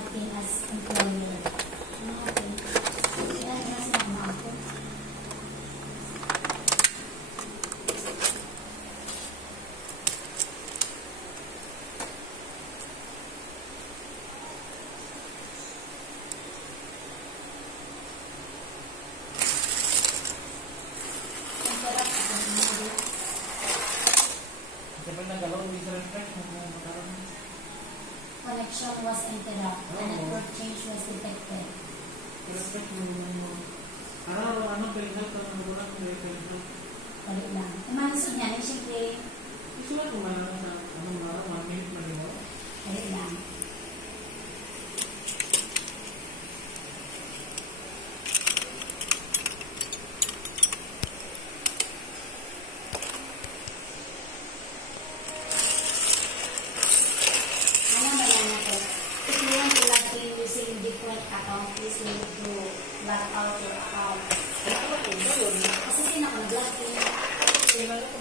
mag-in as employer. Okay. Yan na sinama ako. Connection was interrupted. A network change was detected. Balik lang. Imanisod niya, siyempre. Balik lang. Account, please need to log out your account. Kasi sinako nag-log in.